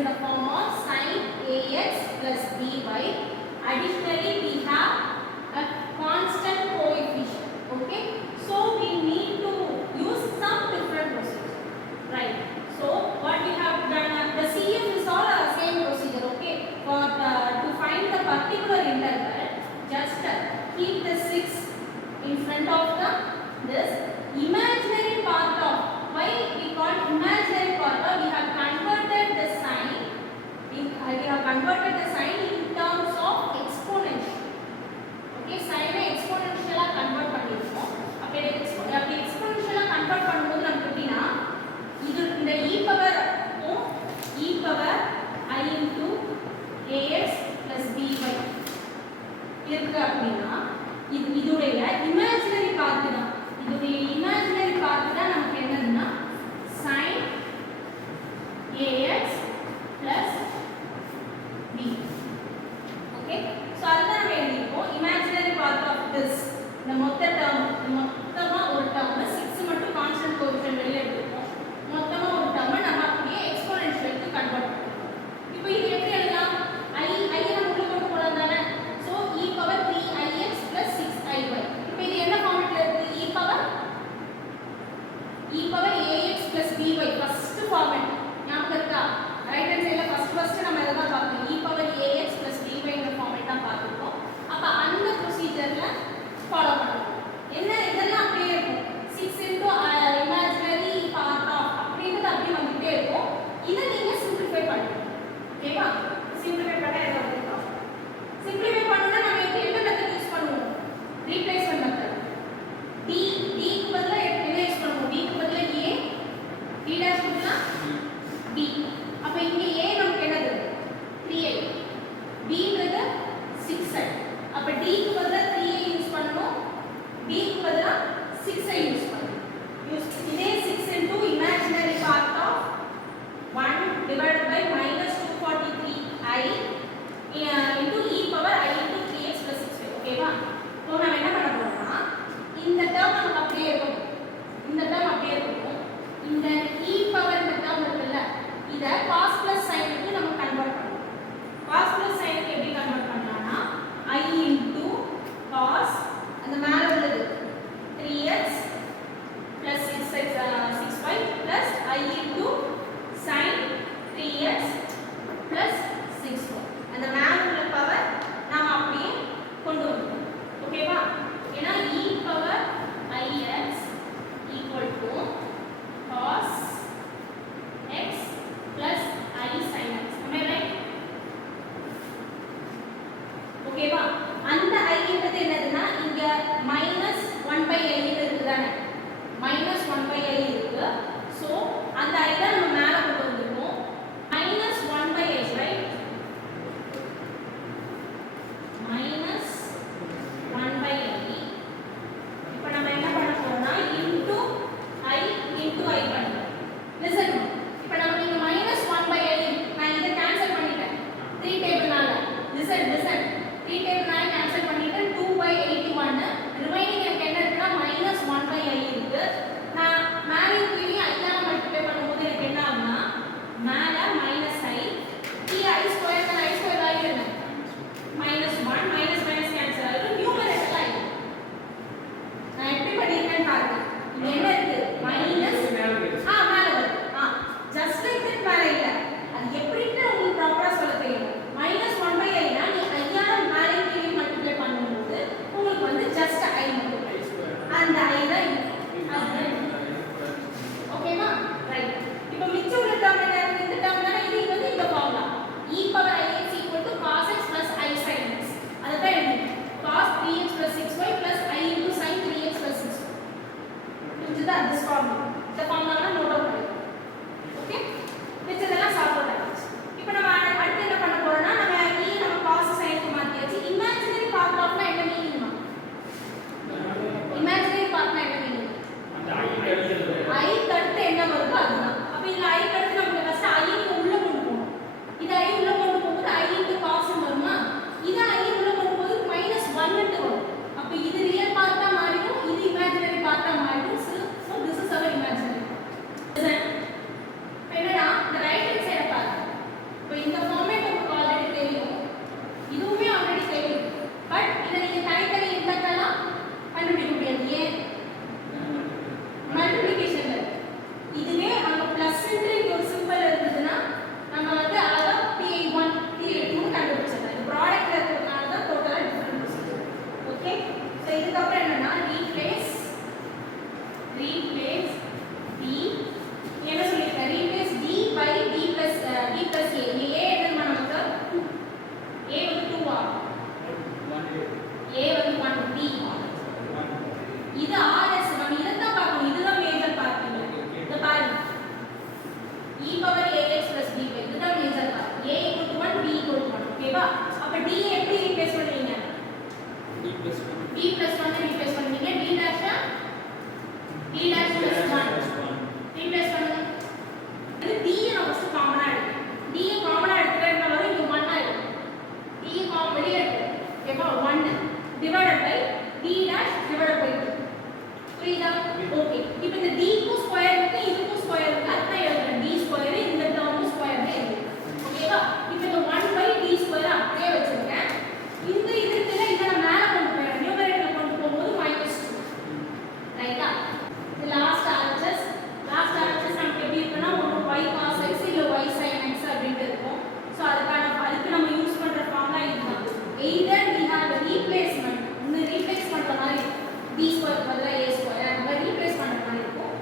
in the form of sin ax plus by. Additionally, we have a constant coefficient. Okay, so we need to use some different procedure, right? So what we have done, the CF is all same procedure. Okay, for to find the particular interval, just keep the 6 in front of this imaginary part of, why we call imaginary part of, we have converted the sign in terms of exponential. Okay, sign exponential convert பண்ணிருக்கோம். அப்படி exponential convert பண்ணும்போது நமக்கு எப்படினா இது இந்த e power I into ax plus by இருக்கு அப்படினா இதுடைய imaginary part தான். இதுடைய இமேஜினரி பார்ட் தான் நமக்கு என்னன்னா sin ax plus b. Okay, so அதுதான் நம்ம எழுதிருக்கோம். இமேஜினரி பார்ட் ஆஃப் this இந்த மொத்த டேர்ம், மொத்தமா ஒரு டேர்ம் 6 மட்டும் கான்ஸ்டன்ட் கோஎஃபிஷியன்ட் வெளிய எடுத்துப்போம். மொத்தமா ஒரு டேர்ம் நம்ம அப்படியே எக்ஸ்போனன்ஷியலுக்கு கன்வர்ட் பண்ணுவோம். இப்போ இது எப்படி எழுதலாம்? I நம்ம உள்ள கொண்டு போலாம் தானே. So e power 3ix plus 6iy. இப்போ இது என்ன ஃபார்மட்ல இருக்கு? e power ax plus by first format ஞாபகம் இருக்கா? ரைட் ஹேண்ட் சைடுல ஃபர்ஸ்ட் நம்ம எதை தான் பார்த்தோம்? e power ax plus by ங்கற ஃபார்மட் தான் பார்த்திருக்கோம். அப்ப அந்த ப்ரொசீஜர்ல ஃபாலோ பண்ணணும். என்ன இதெல்லாம் அப்படியே இருக்கும். 6 into imaginary part of அப்படிங்கிறது அப்படியே வந்துட்டே இருக்கும். இதை நீங்க சிம்பிளிஃபை பண்ணணும். ஓகேவா? சிம்பிளிஃபை பண்ணா என்ன ஆகும்? சிம்பிளிஃபை பண்ணா நம்ம என்ன மெத்தட் யூஸ் பண்ணுவோம்? Replacement method. d க்கு பதிலா என்ன யூஸ் பண்ணுவோம்? d க்கு பதிலா a, d dash பதிலா b. அப்ப இங்க a நமக்கு என்னது? 3i. b ன்றது 6i. அப்ப d க்கு பதிலா 3i யூஸ் பண்ணனும். b க்கு பதிலா 6i யூஸ் பண்ணனும். இதே 6 into imaginary part of 1 divided by minus 243i into e power I into 3x plus 6y. ஓகேவா? இப்போ நாம என்ன பண்ண போறோம்னா இந்த டேர்ம் நமக்கு அப்படியே இருக்கும். இந்த டேர்ம் அப்படியே இருக்கும். இந்த e power இந்த டேர்ம் இருக்குல்ல, இத cos plus sin க்கு நம்ம கன்வர்ட் பண்ணனும். cos plus sin க்கு எப்படி கன்வர்ட் பண்ணலாம்னா I into cos அந்த மேல உள்ளது 3x plus 6y plus I into sin 3x plus 6y. அந்த மேல உள்ள பவர் நாம அப்படியே கொண்டு வரணும். ஓகேவா? ஏனா e power ix equal to cos x plus வந்து d நான் ஃபர்ஸ்ட் காமனா எடுக்கிறேன். d காமனா எடுத்துட்டா என்ன வரும்? இங்க 1 ஆயிடும். d காமன் வெளிய எடுப்போம். ஓகேவா? 1 divided by d dash divided by 2. புரியுதா? ஓகே. இப்போ இந்த d க்கு ஸ்கொயர் இருக்கு, இதுக்கு ஸ்கொயர் இருக்கு. அதான் எழுதுறேன். d ஸ்கொயர் இந்த டேர்ம் ஸ்கொயர் எழுதுறேன். ஓகேவா? இப்போ இந்த 1 பை d ஸ்கொயர் அப்படியே வச்சிருக்கேன். இந்த இது இருக்குல இத நான் மேல கொண்டு போறேன். நியூமரேட்டர்ல கொண்டு போகும்போது -2. ரைட்டா? இந்த லாஸ்ட் RHS நமக்கு எப்படி இருக்குன்னா ஒன்னு y cos x இல்ல y sin x அப்படினு இருக்கும். சோ அதுக்கு நம்ம யூஸ் பண்ற ஃபார்முலா இதுதான். either we have a replacement, இந்த ரீப்ளேஸ் பண்ற மாதிரி d ஸ்கொயர் பதிலா a ஸ்கொயர் அந்த மாதிரி ரீப்ளேஸ் பண்ற மாதிரி இருக்கும்.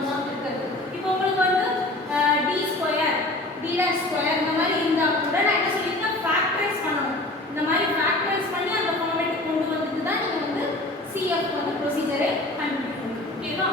1 மார்க் இருக்குது. இப்போ உங்களுக்கு வந்து d square d dash square இந்த மாதிரி இருந்தா கூட நான் என்ன சொல்லிருக்கேன், ஃபேக்டரைஸ் பண்ணணும். இந்த மாதிரி ஃபேக்டரைஸ் பண்ணி அந்த ஃபார்மேட் கொண்டு வந்துட்டு தான் நீங்க வந்து CF வந்து ப்ரொசீஜரை கண்டுபிடிக்கணும். ஓகேவா?